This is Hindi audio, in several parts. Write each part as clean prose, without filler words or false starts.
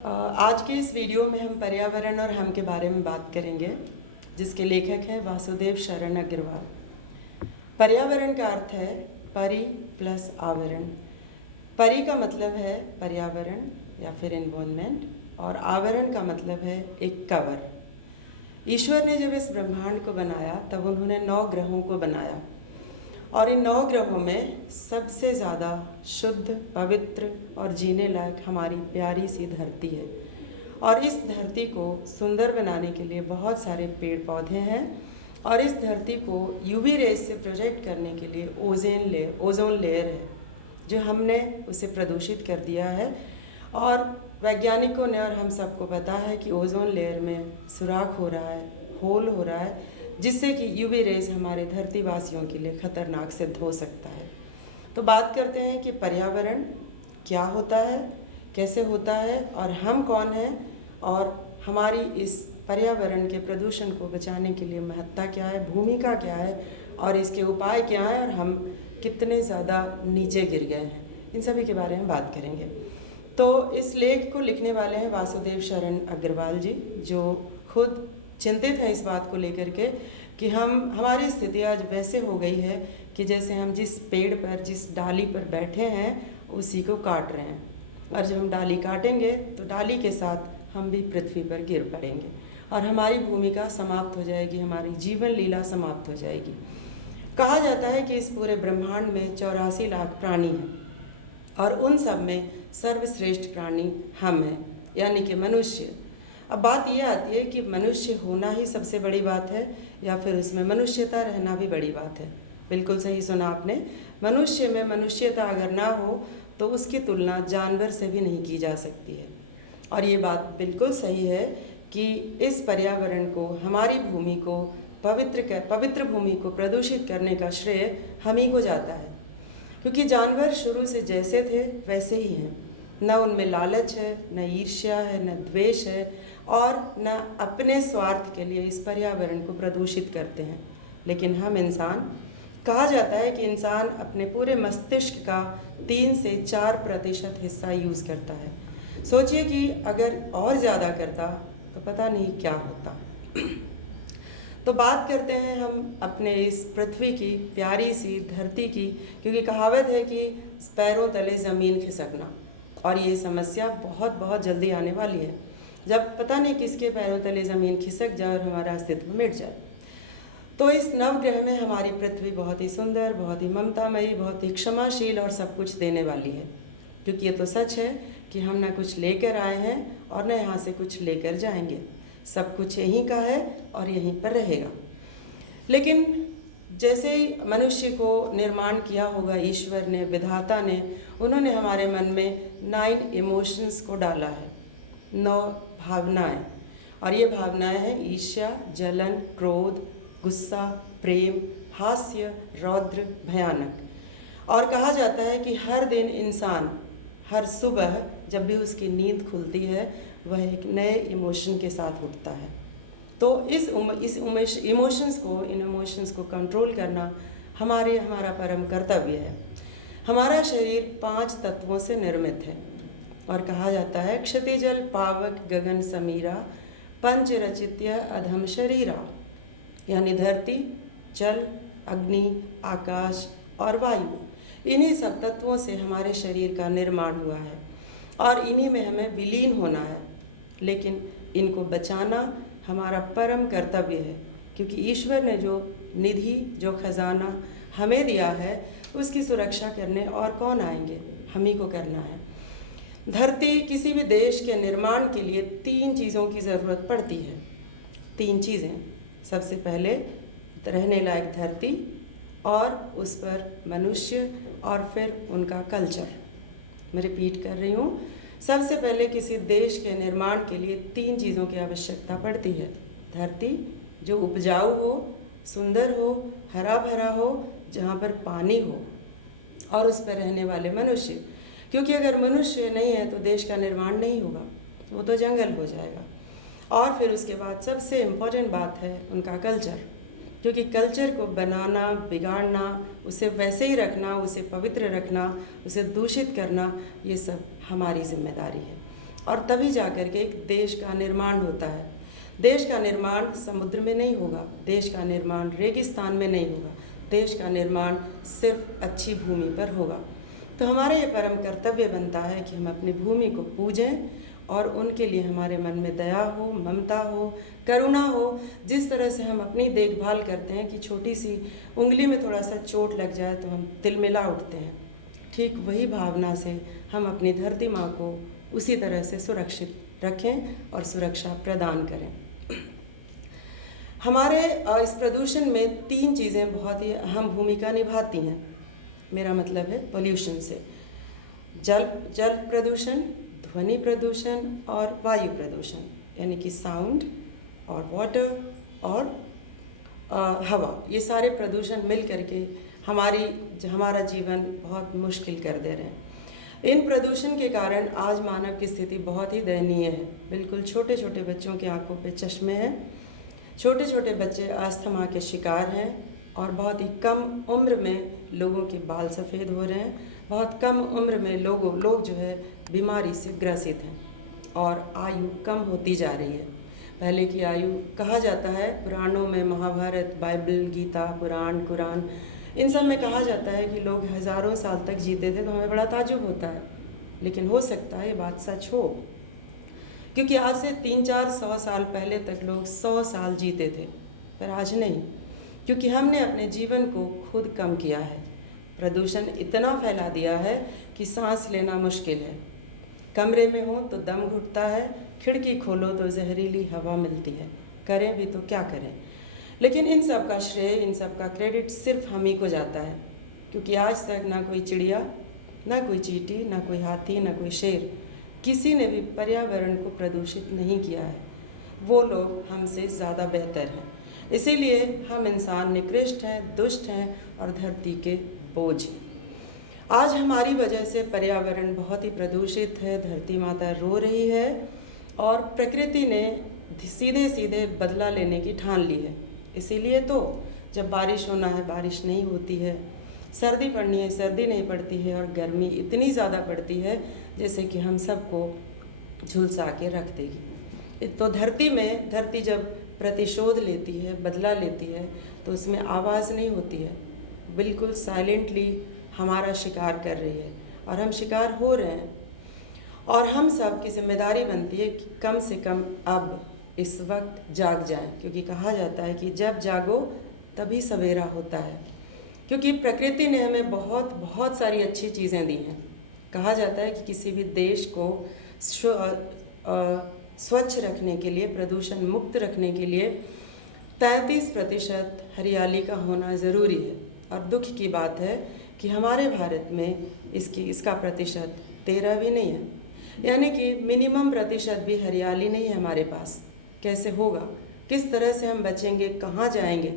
आज के इस वीडियो में हम पर्यावरण और हम के बारे में बात करेंगे, जिसके लेखक हैं वासुदेव शरण अग्रवाल। पर्यावरण का अर्थ है परि प्लस आवरण। परि का मतलब है पर्यावरण या फिर एनवायरनमेंट, और आवरण का मतलब है एक कवर। ईश्वर ने जब इस ब्रह्मांड को बनाया तब उन्होंने 9 ग्रहों को बनाया, और इन 9 ग्रहों में सबसे ज़्यादा शुद्ध, पवित्र और जीने लायक हमारी प्यारी सी धरती है। और इस धरती को सुंदर बनाने के लिए बहुत सारे पेड़ पौधे हैं, और इस धरती को यूवी रेस से प्रोटेक्ट करने के लिए ओजोन लेयर है, जो हमने उसे प्रदूषित कर दिया है। और वैज्ञानिकों ने और हम सबको पता है कि ओजोन लेयर में सुराख हो रहा है, होल हो रहा है, जिससे कि यूवी रेज हमारे धरतीवासियों के लिए खतरनाक सिद्ध हो सकता है। तो बात करते हैं कि पर्यावरण क्या होता है, कैसे होता है, और हम कौन हैं, और हमारी इस पर्यावरण के प्रदूषण को बचाने के लिए महत्ता क्या है, भूमिका क्या है, और इसके उपाय क्या हैं, और हम कितने ज़्यादा नीचे गिर गए हैं, इन सभी के बारे में बात करेंगे। तो इस लेख को लिखने वाले हैं वासुदेव शरण अग्रवाल जी, जो खुद चिंतित है इस बात को लेकर के कि हमारी स्थिति आज वैसे हो गई है कि जैसे हम जिस पेड़ पर, जिस डाली पर बैठे हैं, उसी को काट रहे हैं। और जब हम डाली काटेंगे तो डाली के साथ हम भी पृथ्वी पर गिर पड़ेंगे, और हमारी भूमिका समाप्त हो जाएगी, हमारी जीवन लीला समाप्त हो जाएगी। कहा जाता है कि इस पूरे ब्रह्मांड में 84 लाख प्राणी हैं, और उन सब में सर्वश्रेष्ठ प्राणी हम हैं, यानी कि मनुष्य। अब बात यह आती है कि मनुष्य होना ही सबसे बड़ी बात है, या फिर उसमें मनुष्यता रहना भी बड़ी बात है। बिल्कुल सही सुना आपने। मनुष्य में मनुष्यता अगर ना हो तो उसकी तुलना जानवर से भी नहीं की जा सकती है। और ये बात बिल्कुल सही है कि इस पर्यावरण को, हमारी भूमि को पवित्र भूमि को प्रदूषित करने का श्रेय हम ही को जाता है, क्योंकि जानवर शुरू से जैसे थे वैसे ही हैं। न उनमें लालच है, न ईर्ष्या है, न द्वेष है, और न अपने स्वार्थ के लिए इस पर्यावरण को प्रदूषित करते हैं। लेकिन हम इंसान, कहा जाता है कि इंसान अपने पूरे मस्तिष्क का 3 से 4% हिस्सा यूज़ करता है। सोचिए कि अगर और ज़्यादा करता तो पता नहीं क्या होता। तो बात करते हैं हम अपने इस पृथ्वी की, प्यारी सी धरती की, क्योंकि कहावत है कि पैरों तले ज़मीन खिसकना, और ये समस्या बहुत बहुत जल्दी आने वाली है, जब पता नहीं किसके पैरों तले ज़मीन खिसक जाए और हमारा अस्तित्व मिट जाए। तो इस नवग्रह में हमारी पृथ्वी बहुत ही सुंदर, बहुत ही ममतामयी, बहुत ही क्षमाशील और सब कुछ देने वाली है, क्योंकि ये तो सच है कि हम ना कुछ लेकर आए हैं और न यहाँ से कुछ लेकर जाएंगे। सब कुछ यहीं का है और यहीं पर रहेगा। लेकिन जैसे ही मनुष्य को निर्माण किया होगा ईश्वर ने, विधाता ने, उन्होंने हमारे मन में 9 इमोशंस को डाला है, 9 भावनाएं। और ये भावनाएं हैं ईर्ष्या, जलन, क्रोध, गुस्सा, प्रेम, हास्य, रौद्र, भयानक। और कहा जाता है कि हर दिन इंसान हर सुबह जब भी उसकी नींद खुलती है, वह एक नए इमोशन के साथ उठता है। तो इन इमोशंस को कंट्रोल करना हमारा परम कर्तव्य है। हमारा शरीर 5 तत्वों से निर्मित है, और कहा जाता है क्षतिजल पावक गगन समीरा पंच रचित्य अधम शरीरा, यानी धरती, जल, अग्नि, आकाश और वायु, इन्हीं सब तत्वों से हमारे शरीर का निर्माण हुआ है, और इन्हीं में हमें विलीन होना है। लेकिन इनको बचाना हमारा परम कर्तव्य है, क्योंकि ईश्वर ने जो निधि, जो खजाना हमें दिया है, उसकी सुरक्षा करने और कौन आएंगे, हम ही को करना है। धरती, किसी भी देश के निर्माण के लिए 3 चीज़ों की ज़रूरत पड़ती है। 3 चीज़ें। सबसे पहले रहने लायक धरती, और उस पर मनुष्य, और फिर उनका कल्चर। मैं रिपीट कर रही हूँ, सबसे पहले किसी देश के निर्माण के लिए 3 चीज़ों की आवश्यकता पड़ती है। धरती जो उपजाऊ हो, सुंदर हो, हरा भरा हो, जहाँ पर पानी हो, और उस पर रहने वाले मनुष्य, क्योंकि अगर मनुष्य नहीं है तो देश का निर्माण नहीं होगा, वो तो जंगल हो जाएगा। और फिर उसके बाद सबसे इम्पोर्टेंट बात है उनका कल्चर, क्योंकि कल्चर को बनाना, बिगाड़ना, उसे वैसे ही रखना, उसे पवित्र रखना, उसे दूषित करना, ये सब हमारी जिम्मेदारी है। और तभी जाकर के एक देश का निर्माण होता है। देश का निर्माण समुद्र में नहीं होगा, देश का निर्माण रेगिस्तान में नहीं होगा, देश का निर्माण सिर्फ अच्छी भूमि पर होगा। तो हमारा ये परम कर्तव्य बनता है कि हम अपनी भूमि को पूजें और उनके लिए हमारे मन में दया हो, ममता हो, करुणा हो। जिस तरह से हम अपनी देखभाल करते हैं कि छोटी सी उंगली में थोड़ा सा चोट लग जाए तो हम तिलमिला उठते हैं, ठीक वही भावना से हम अपनी धरती माँ को उसी तरह से सुरक्षित रखें और सुरक्षा प्रदान करें। हमारे इस प्रदूषण में 3 चीज़ें बहुत ही अहम भूमिका निभाती हैं। मेरा मतलब है पोल्यूशन से जल प्रदूषण, ध्वनि प्रदूषण और वायु प्रदूषण, यानी कि साउंड और वाटर और हवा। ये सारे प्रदूषण मिल करके हमारा जीवन बहुत मुश्किल कर दे रहे हैं। इन प्रदूषण के कारण आज मानव की स्थिति बहुत ही दयनीय है। बिल्कुल छोटे छोटे बच्चों की आंखों पे चश्मे हैं, छोटे छोटे बच्चे अस्थमा के शिकार हैं और बहुत ही कम उम्र में लोगों के बाल सफ़ेद हो रहे हैं। बहुत कम उम्र में लोग जो है बीमारी से ग्रसित हैं और आयु कम होती जा रही है। पहले की आयु कहा जाता है, पुराणों में महाभारत, बाइबल, गीता, पुराण, कुरान, इन सब में कहा जाता है कि लोग हज़ारों साल तक जीते थे। तो हमें बड़ा ताज्जुब होता है, लेकिन हो सकता है ये बात सच हो, क्योंकि आज से 300-400 साल पहले तक लोग 100 साल जीते थे, पर आज नहीं, क्योंकि हमने अपने जीवन को खुद कम किया है। प्रदूषण इतना फैला दिया है कि सांस लेना मुश्किल है। कमरे में हो तो दम घुटता है, खिड़की खोलो तो जहरीली हवा मिलती है। करें भी तो क्या करें। लेकिन इन सब का श्रेय, इन सब का क्रेडिट सिर्फ हम ही को जाता है, क्योंकि आज तक ना कोई चिड़िया, ना कोई चींटी, ना कोई हाथी, ना कोई शेर, किसी ने भी पर्यावरण को प्रदूषित नहीं किया है। वो लोग हमसे ज़्यादा बेहतर हैं। इसीलिए हम इंसान निकृष्ट हैं, दुष्ट हैं और धरती के बोझ हैं। आज हमारी वजह से पर्यावरण बहुत ही प्रदूषित है, धरती माता रो रही है और प्रकृति ने सीधे सीधे बदला लेने की ठान ली है। इसीलिए तो जब बारिश होना है बारिश नहीं होती है, सर्दी पड़नी है सर्दी नहीं पड़ती है और गर्मी इतनी ज़्यादा पड़ती है जैसे कि हम सबको झुलसा के रख देगी। तो धरती जब प्रतिशोध लेती है, बदला लेती है, तो उसमें आवाज़ नहीं होती है, बिल्कुल साइलेंटली हमारा शिकार कर रही है और हम शिकार हो रहे हैं। और हम सब की जिम्मेदारी बनती है कि कम से कम अब इस वक्त जाग जाएं, क्योंकि कहा जाता है कि जब जागो तभी सवेरा होता है। क्योंकि प्रकृति ने हमें बहुत बहुत सारी अच्छी चीज़ें दी हैं। कहा जाता है कि किसी भी देश को स्वच्छ रखने के लिए, प्रदूषण मुक्त रखने के लिए 33% हरियाली का होना ज़रूरी है। और दुख की बात है कि हमारे भारत में इसका प्रतिशत 13 भी नहीं है, यानी कि मिनिमम प्रतिशत भी हरियाली नहीं है हमारे पास। कैसे होगा, किस तरह से हम बचेंगे, कहाँ जाएंगे।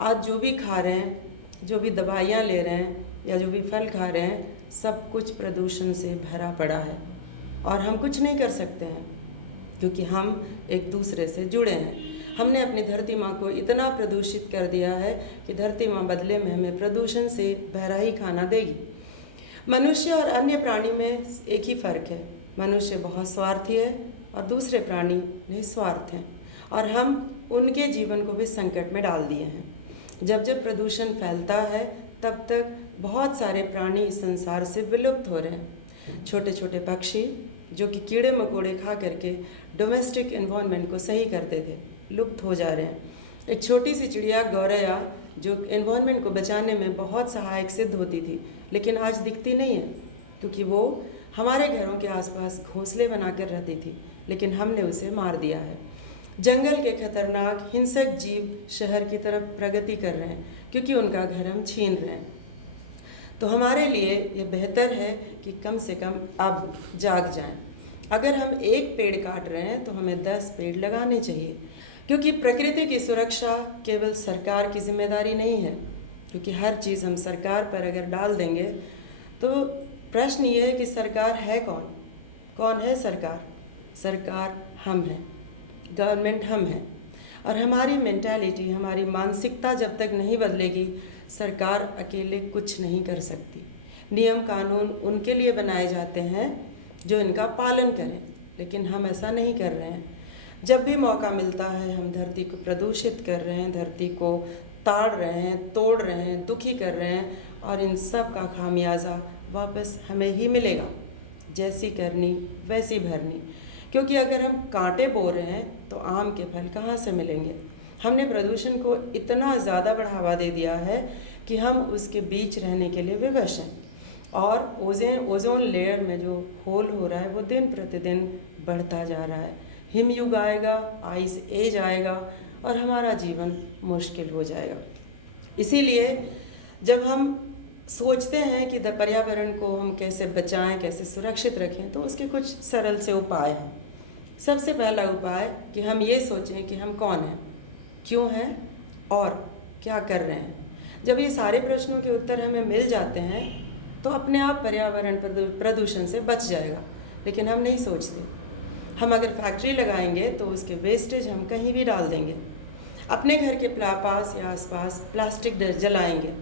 आज जो भी खा रहे हैं, जो भी दवाइयाँ ले रहे हैं या जो भी फल खा रहे हैं, सब कुछ प्रदूषण से भरा पड़ा है और हम कुछ नहीं कर सकते हैं, क्योंकि हम एक दूसरे से जुड़े हैं। हमने अपनी धरती माँ को इतना प्रदूषित कर दिया है कि धरती माँ बदले में हमें प्रदूषण से भरा ही खाना देगी। मनुष्य और अन्य प्राणी में एक ही फ़र्क है, मनुष्य बहुत स्वार्थी है और दूसरे प्राणी निस्वार्थ हैं, और हम उनके जीवन को भी संकट में डाल दिए हैं। जब जब प्रदूषण फैलता है तब तक बहुत सारे प्राणी इस संसार से विलुप्त हो रहे हैं। छोटे छोटे पक्षी जो कि कीड़े मकोड़े खा करके डोमेस्टिक एनवायरनमेंट को सही करते थे, लुप्त हो जा रहे हैं। एक छोटी सी चिड़िया गौरैया जो एनवायरनमेंट को बचाने में बहुत सहायक सिद्ध होती थी, लेकिन आज दिखती नहीं है, क्योंकि वो हमारे घरों के आसपास घोंसले बनाकर रहती थी, लेकिन हमने उसे मार दिया है। जंगल के खतरनाक हिंसक जीव शहर की तरफ प्रगति कर रहे हैं, क्योंकि उनका घर हम छीन रहे हैं। तो हमारे लिए ये बेहतर है कि कम से कम अब जाग जाएं। अगर हम एक पेड़ काट रहे हैं तो हमें 10 पेड़ लगाने चाहिए, क्योंकि प्रकृति की सुरक्षा केवल सरकार की जिम्मेदारी नहीं है। क्योंकि हर चीज़ हम सरकार पर अगर डाल देंगे तो प्रश्न ये है कि सरकार है कौन? कौन है सरकार? सरकार हम हैं, गवर्नमेंट हम हैं। और हमारी मेंटालिटी, हमारी मानसिकता जब तक नहीं बदलेगी, सरकार अकेले कुछ नहीं कर सकती। नियम कानून उनके लिए बनाए जाते हैं जो इनका पालन करें। लेकिन हम ऐसा नहीं कर रहे हैं। जब भी मौका मिलता है हम धरती को प्रदूषित कर रहे हैं, धरती को ताड़ रहे हैं, तोड़ रहे हैं, दुखी कर रहे हैं, और इन सब का खामियाजा वापस हमें ही मिलेगा। जैसी करनी वैसी भरनी। क्योंकि अगर हम कांटे बो रहे हैं तो आम के फल कहाँ से मिलेंगे। हमने प्रदूषण को इतना ज़्यादा बढ़ावा दे दिया है कि हम उसके बीच रहने के लिए विवश हैं, और ओजोन लेयर में जो होल हो रहा है वो दिन प्रतिदिन बढ़ता जा रहा है। हिमयुग आएगा, आइस एज आएगा, और हमारा जीवन मुश्किल हो जाएगा। इसीलिए जब हम सोचते हैं कि पर्यावरण को हम कैसे बचाएं, कैसे सुरक्षित रखें, तो उसके कुछ सरल से उपाय हैं। सबसे पहला उपाय कि हम ये सोचें कि हम कौन हैं, क्यों हैं और क्या कर रहे हैं। जब ये सारे प्रश्नों के उत्तर हमें मिल जाते हैं तो अपने आप पर्यावरण प्रदूषण से बच जाएगा। लेकिन हम नहीं सोचते। हम अगर फैक्ट्री लगाएंगे तो उसके वेस्टेज हम कहीं भी डाल देंगे। अपने घर के पास या आसपास प्लास्टिक जलाएंगे,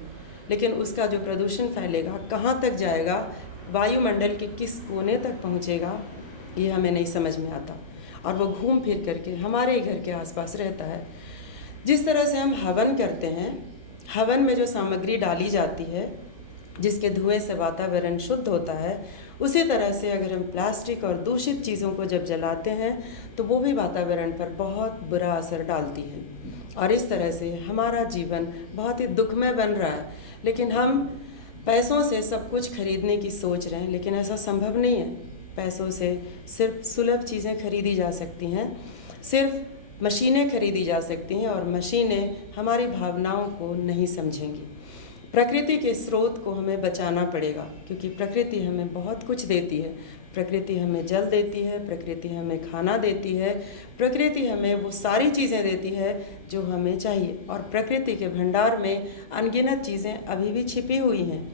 लेकिन उसका जो प्रदूषण फैलेगा कहाँ तक जाएगा, वायुमंडल के किस कोने तक पहुँचेगा, ये हमें नहीं समझ में आता, और वो घूम फिर करके हमारे घर के आसपास रहता है। जिस तरह से हम हवन करते हैं, हवन में जो सामग्री डाली जाती है जिसके धुएं से वातावरण शुद्ध होता है, उसी तरह से अगर हम प्लास्टिक और दूषित चीज़ों को जब जलाते हैं तो वो भी वातावरण पर बहुत बुरा असर डालती है, और इस तरह से हमारा जीवन बहुत ही दुखमय बन रहा है। लेकिन हम पैसों से सब कुछ खरीदने की सोच रहे हैं, लेकिन ऐसा संभव नहीं है। पैसों से सिर्फ सुलभ चीज़ें खरीदी जा सकती हैं, सिर्फ मशीनें खरीदी जा सकती हैं, और मशीनें हमारी भावनाओं को नहीं समझेंगी। प्रकृति के स्रोत को हमें बचाना पड़ेगा, क्योंकि प्रकृति हमें बहुत कुछ देती है। प्रकृति हमें जल देती है, प्रकृति हमें खाना देती है, प्रकृति हमें वो सारी चीज़ें देती है जो हमें चाहिए, और प्रकृति के भंडार में अनगिनत चीज़ें अभी भी छिपी हुई हैं।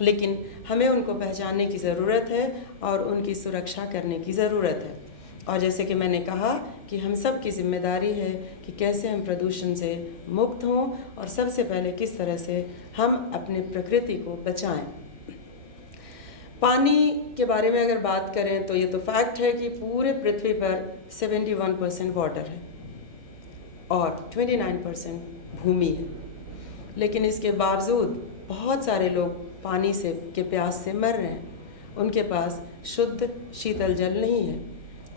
लेकिन हमें उनको पहचानने की ज़रूरत है और उनकी सुरक्षा करने की ज़रूरत है। और जैसे कि मैंने कहा कि हम सब की जिम्मेदारी है कि कैसे हम प्रदूषण से मुक्त हों, और सबसे पहले किस तरह से हम अपने प्रकृति को बचाएं। पानी के बारे में अगर बात करें तो ये तो फैक्ट है कि पूरे पृथ्वी पर 71% वाटर है और 29% भूमि है। लेकिन इसके बावजूद बहुत सारे लोग पानी से के प्यास से मर रहे हैं। उनके पास शुद्ध शीतल जल नहीं है,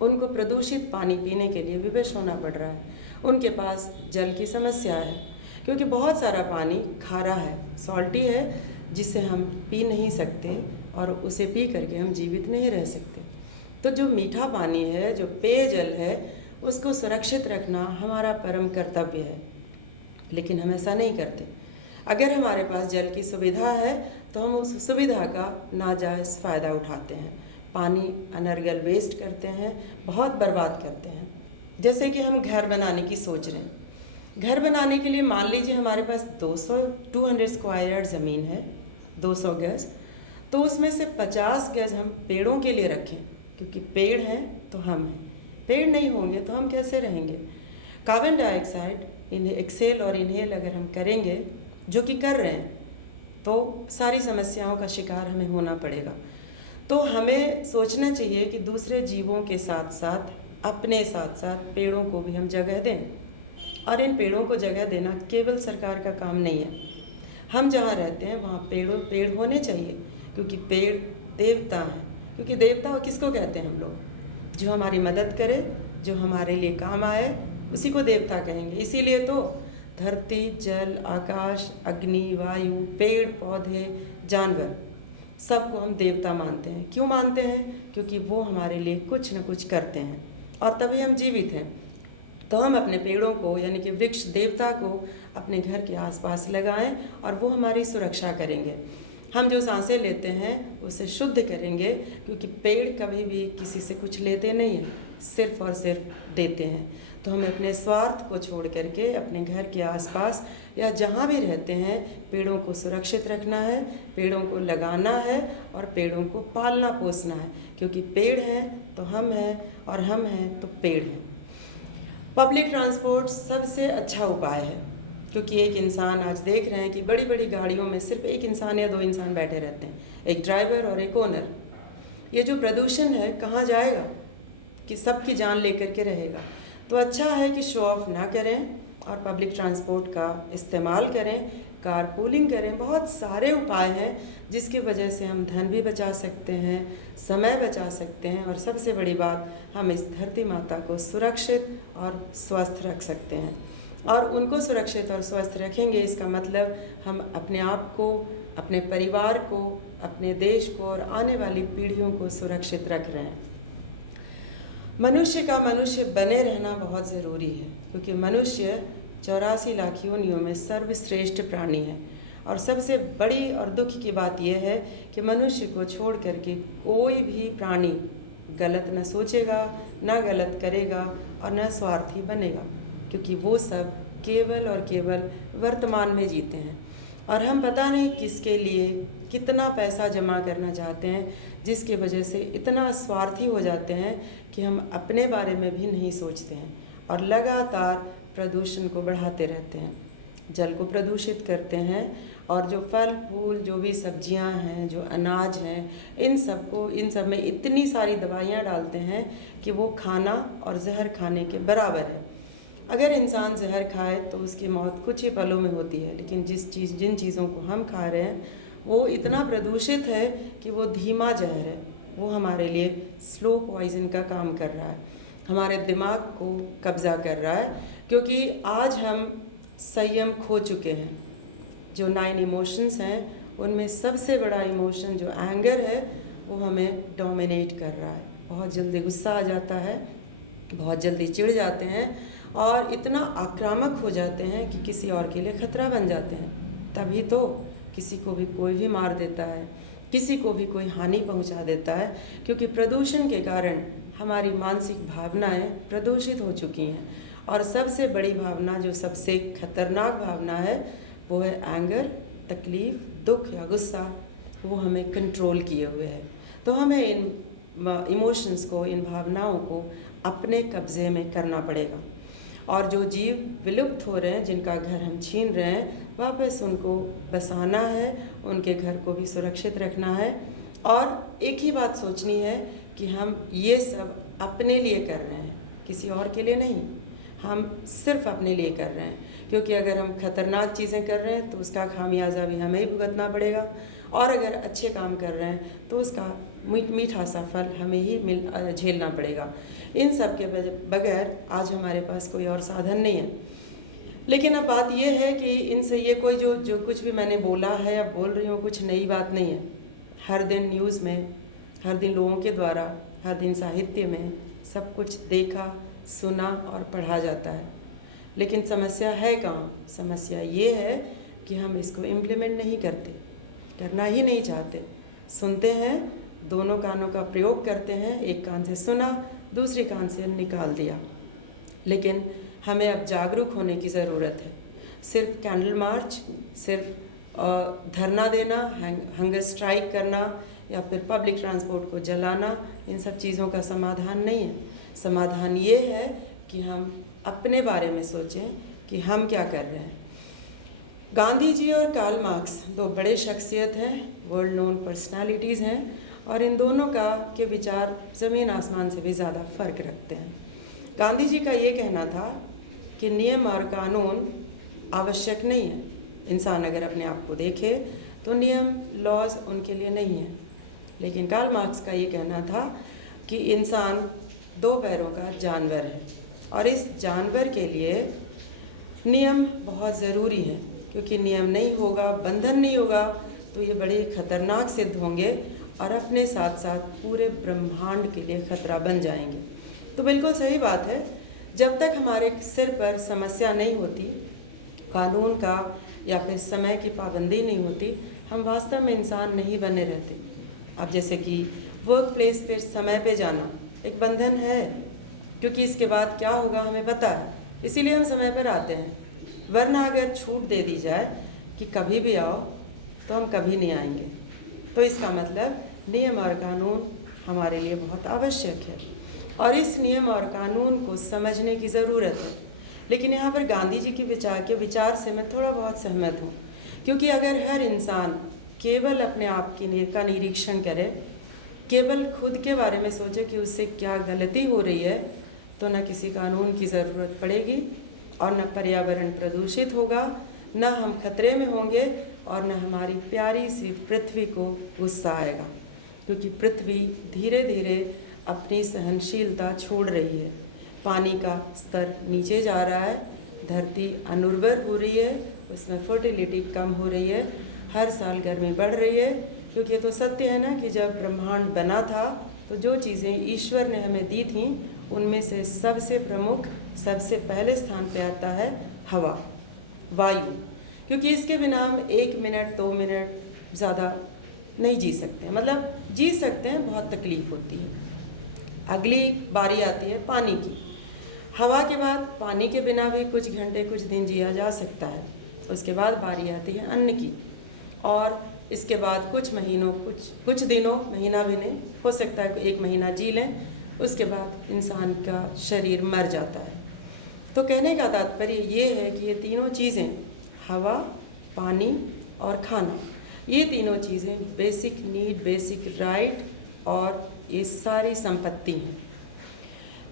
उनको प्रदूषित पानी पीने के लिए विवश होना पड़ रहा है। उनके पास जल की समस्या है, क्योंकि बहुत सारा पानी खारा है, सॉल्टी है, जिसे हम पी नहीं सकते, और उसे पी करके हम जीवित नहीं रह सकते। तो जो मीठा पानी है, जो पेयजल है, उसको सुरक्षित रखना हमारा परम कर्तव्य है। लेकिन हम ऐसा नहीं करते। अगर हमारे पास जल की सुविधा है तो हम उस सुविधा का नाजायज़ फ़ायदा उठाते हैं, पानी अनर्गल वेस्ट करते हैं, बहुत बर्बाद करते हैं। जैसे कि हम घर बनाने की सोच रहे हैं। घर बनाने के लिए मान लीजिए हमारे पास 200 स्क्वायर यार्ड ज़मीन है, 200 गज, तो उसमें से 50 गज हम पेड़ों के लिए रखें, क्योंकि पेड़ हैं तो हम हैं। पेड़ नहीं होंगे तो हम कैसे रहेंगे। कार्बन डाइऑक्साइड एक्सेल और इनहेल अगर हम करेंगे, जो कि कर रहे हैं, तो सारी समस्याओं का शिकार हमें होना पड़ेगा। तो हमें सोचना चाहिए कि दूसरे जीवों के साथ साथ अपने साथ साथ पेड़ों को भी हम जगह दें। और इन पेड़ों को जगह देना केवल सरकार का काम नहीं है। हम जहाँ रहते हैं वहाँ पेड़ होने चाहिए, क्योंकि पेड़ देवता हैं। क्योंकि देवता किसको कहते हैं हम लोग? जो हमारी मदद करे, जो हमारे लिए काम आए, उसी को देवता कहेंगे। इसीलिए तो धरती, जल, आकाश, अग्नि, वायु, पेड़ पौधे, जानवर, सबको हम देवता मानते हैं। क्यों मानते हैं? क्योंकि वो हमारे लिए कुछ न कुछ करते हैं, और तभी हम जीवित हैं। तो हम अपने पेड़ों को, यानी कि वृक्ष देवता को, अपने घर के आसपास लगाएं, और वो हमारी सुरक्षा करेंगे। हम जो सांसें लेते हैं उसे शुद्ध करेंगे, क्योंकि पेड़ कभी भी किसी से कुछ लेते नहीं हैं, सिर्फ और सिर्फ देते हैं। तो हमें अपने स्वार्थ को छोड़ करके अपने घर के आसपास या जहाँ भी रहते हैं, पेड़ों को सुरक्षित रखना है, पेड़ों को लगाना है, और पेड़ों को पालना पोसना है। क्योंकि पेड़ हैं तो हम हैं, और हम हैं तो पेड़ हैं। पब्लिक ट्रांसपोर्ट सबसे अच्छा उपाय है, क्योंकि एक इंसान, आज देख रहे हैं कि बड़ी बड़ी गाड़ियों में सिर्फ एक इंसान या 2 इंसान बैठे रहते हैं, एक ड्राइवर और एक ओनर। ये जो प्रदूषण है कहाँ जाएगा? कि सबकी जान लेकर के रहेगा। तो अच्छा है कि शो ऑफ ना करें और पब्लिक ट्रांसपोर्ट का इस्तेमाल करें, कारपूलिंग करें। बहुत सारे उपाय हैं जिसकी वजह से हम धन भी बचा सकते हैं, समय बचा सकते हैं, और सबसे बड़ी बात, हम इस धरती माता को सुरक्षित और स्वस्थ रख सकते हैं। और उनको सुरक्षित और स्वस्थ रखेंगे, इसका मतलब हम अपने आप को, अपने परिवार को, अपने देश को और आने वाली पीढ़ियों को सुरक्षित रख रहे हैं। मनुष्य का मनुष्य बने रहना बहुत ज़रूरी है, क्योंकि मनुष्य 84 लाख योनियों में सर्वश्रेष्ठ प्राणी है। और सबसे बड़ी और दुख की बात यह है कि मनुष्य को छोड़ करके कोई भी प्राणी गलत न सोचेगा, न गलत करेगा और न स्वार्थी बनेगा, क्योंकि वो सब केवल और केवल वर्तमान में जीते हैं। और हम पता नहीं किसके लिए कितना पैसा जमा करना चाहते हैं, जिसकी वजह से इतना स्वार्थी हो जाते हैं कि हम अपने बारे में भी नहीं सोचते हैं और लगातार प्रदूषण को बढ़ाते रहते हैं, जल को प्रदूषित करते हैं। और जो फल फूल, जो भी सब्जियां हैं, जो अनाज हैं, इन सब में इतनी सारी दवाइयां डालते हैं कि वो खाना और जहर खाने के बराबर है। अगर इंसान जहर खाए तो उसकी मौत कुछ ही पलों में होती है, लेकिन जिन चीज़ों को हम खा रहे हैं वो इतना प्रदूषित है कि वो धीमा जहर है। वो हमारे लिए स्लो पॉइजन का काम कर रहा है, हमारे दिमाग को कब्ज़ा कर रहा है, क्योंकि आज हम संयम खो चुके हैं। जो 9 इमोशंस हैं उनमें सबसे बड़ा इमोशन जो एंगर है वो हमें डोमिनेट कर रहा है। बहुत जल्दी गुस्सा आ जाता है, बहुत जल्दी चिढ़ जाते हैं और इतना आक्रामक हो जाते हैं कि किसी और के लिए खतरा बन जाते हैं। तभी तो किसी को भी कोई भी मार देता है, किसी को भी कोई हानि पहुंचा देता है, क्योंकि प्रदूषण के कारण हमारी मानसिक भावनाएं प्रदूषित हो चुकी हैं। और सबसे बड़ी भावना, जो सबसे खतरनाक भावना है, वो है एंगर, तकलीफ़, दुख या गुस्सा। वो हमें कंट्रोल किए हुए है। तो हमें इन इमोशंस को, इन भावनाओं को अपने कब्ज़े में करना पड़ेगा। और जो जीव विलुप्त हो रहे हैं, जिनका घर हम छीन रहे हैं, वापस उनको बसाना है, उनके घर को भी सुरक्षित रखना है। और एक ही बात सोचनी है कि हम ये सब अपने लिए कर रहे हैं, किसी और के लिए नहीं। हम सिर्फ अपने लिए कर रहे हैं, क्योंकि अगर हम खतरनाक चीज़ें कर रहे हैं तो उसका खामियाजा भी हमें ही भुगतना पड़ेगा, और अगर अच्छे काम कर रहे हैं तो उसका मीठा सा फल हमें ही झेलना पड़ेगा। इन सब के बगैर आज हमारे पास कोई और साधन नहीं है। लेकिन अब बात यह है कि इनसे ये कोई जो कुछ भी मैंने बोला है या बोल रही हूँ, कुछ नई बात नहीं है। हर दिन न्यूज़ में, हर दिन लोगों के द्वारा, हर दिन साहित्य में सब कुछ देखा, सुना और पढ़ा जाता है। लेकिन समस्या है कहाँ? समस्या ये है कि हम इसको इम्प्लीमेंट नहीं करते, करना ही नहीं चाहते। सुनते हैं, दोनों कानों का प्रयोग करते हैं, एक कान से सुना, दूसरे कान से निकाल दिया। लेकिन हमें अब जागरूक होने की ज़रूरत है। सिर्फ कैंडल मार्च, सिर्फ धरना देना, हंगर स्ट्राइक करना या फिर पब्लिक ट्रांसपोर्ट को जलाना, इन सब चीज़ों का समाधान नहीं है। समाधान ये है कि हम अपने बारे में सोचें कि हम क्या कर रहे हैं। गांधी जी और कार्ल मार्क्स 2 बड़े शख्सियत हैं, वर्ल्ड नोन पर्सनालिटीज़ हैं, और इन दोनों के विचार ज़मीन आसमान से भी ज़्यादा फ़र्क रखते हैं। गांधी जी का ये कहना था कि नियम और कानून आवश्यक नहीं है। इंसान अगर अपने आप को देखे तो नियम, लॉज उनके लिए नहीं है। लेकिन कार्ल मार्क्स का ये कहना था कि इंसान 2 पैरों का जानवर है, और इस जानवर के लिए नियम बहुत ज़रूरी है, क्योंकि नियम नहीं होगा, बंधन नहीं होगा, तो ये बड़े खतरनाक सिद्ध होंगे और अपने साथ साथ पूरे ब्रह्मांड के लिए खतरा बन जाएंगे। तो बिल्कुल सही बात है, जब तक हमारे सिर पर समस्या नहीं होती, कानून का या फिर समय की पाबंदी नहीं होती, हम वास्तव में इंसान नहीं बने रहते। अब जैसे कि वर्क प्लेस पर समय पे जाना एक बंधन है, क्योंकि इसके बाद क्या होगा हमें पता है, इसीलिए हम समय पर आते हैं। वरना अगर छूट दे दी जाए कि कभी भी आओ, तो हम कभी नहीं आएंगे। तो इसका मतलब नियम और कानून हमारे लिए बहुत आवश्यक है, और इस नियम और कानून को समझने की ज़रूरत है। लेकिन यहाँ पर गांधी जी के विचार से मैं थोड़ा बहुत सहमत हूँ, क्योंकि अगर हर इंसान केवल अपने आप का निरीक्षण करे केवल खुद के बारे में सोचे कि उससे क्या गलती हो रही है, तो न किसी कानून की ज़रूरत पड़ेगी और न पर्यावरण प्रदूषित होगा, न हम खतरे में होंगे और न हमारी प्यारी सी पृथ्वी को गुस्सा आएगा, क्योंकि पृथ्वी धीरे धीरे अपनी सहनशीलता छोड़ रही है। पानी का स्तर नीचे जा रहा है, धरती अनुर्वर हो रही है, उसमें फर्टिलिटी कम हो रही है, हर साल गर्मी बढ़ रही है। क्योंकि ये तो सत्य है ना कि जब ब्रह्मांड बना था तो जो चीज़ें ईश्वर ने हमें दी थीं उनमें से सबसे प्रमुख, सबसे पहले स्थान पे आता है हवा, वायु। क्योंकि इसके बिना हम 1 मिनट 2 मिनट ज़्यादा नहीं जी सकते, मतलब जी सकते हैं, बहुत तकलीफ़ होती है। अगली बारी आती है पानी की। हवा के बाद पानी के बिना भी कुछ घंटे कुछ दिन जिया जा सकता है। उसके बाद बारी आती है अन्न की, और इसके बाद कुछ महीनों कुछ दिनों, महीना भी नहीं, हो सकता है 1 महीना जी लें, उसके बाद इंसान का शरीर मर जाता है। तो कहने का तात्पर्य ये है कि ये तीनों चीज़ें, हवा, पानी और खाना, ये तीनों चीज़ें बेसिक नीड, बेसिक राइट और ये सारी संपत्ति हैं।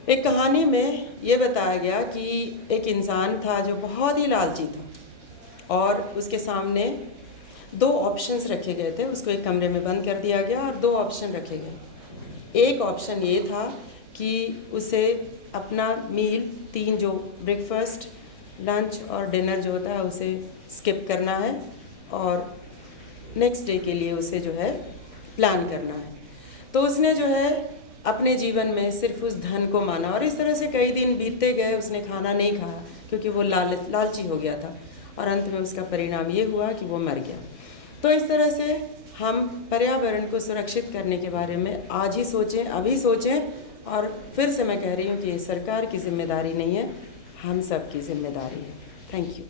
एक कहानी में ये बताया गया कि एक इंसान था जो बहुत ही लालची था और उसके सामने 2 ऑप्शंस रखे गए थे। उसको एक कमरे में बंद कर दिया गया और 2 ऑप्शन रखे गए। एक ऑप्शन ये था कि उसे अपना मील 3 जो ब्रेकफास्ट, लंच और डिनर जो होता है उसे स्किप करना है और नेक्स्ट डे के लिए उसे जो है प्लान करना है। तो उसने जो है अपने जीवन में सिर्फ उस धन को माना और इस तरह से कई दिन बीतते गए, उसने खाना नहीं खाया क्योंकि वो लालची हो गया था और अंत में उसका परिणाम ये हुआ कि वो मर गया। तो इस तरह से हम पर्यावरण को सुरक्षित करने के बारे में आज ही सोचें, अभी सोचें। और फिर से मैं कह रही हूँ कि ये सरकार की जिम्मेदारी नहीं है, हम सब की जिम्मेदारी है। Thank you.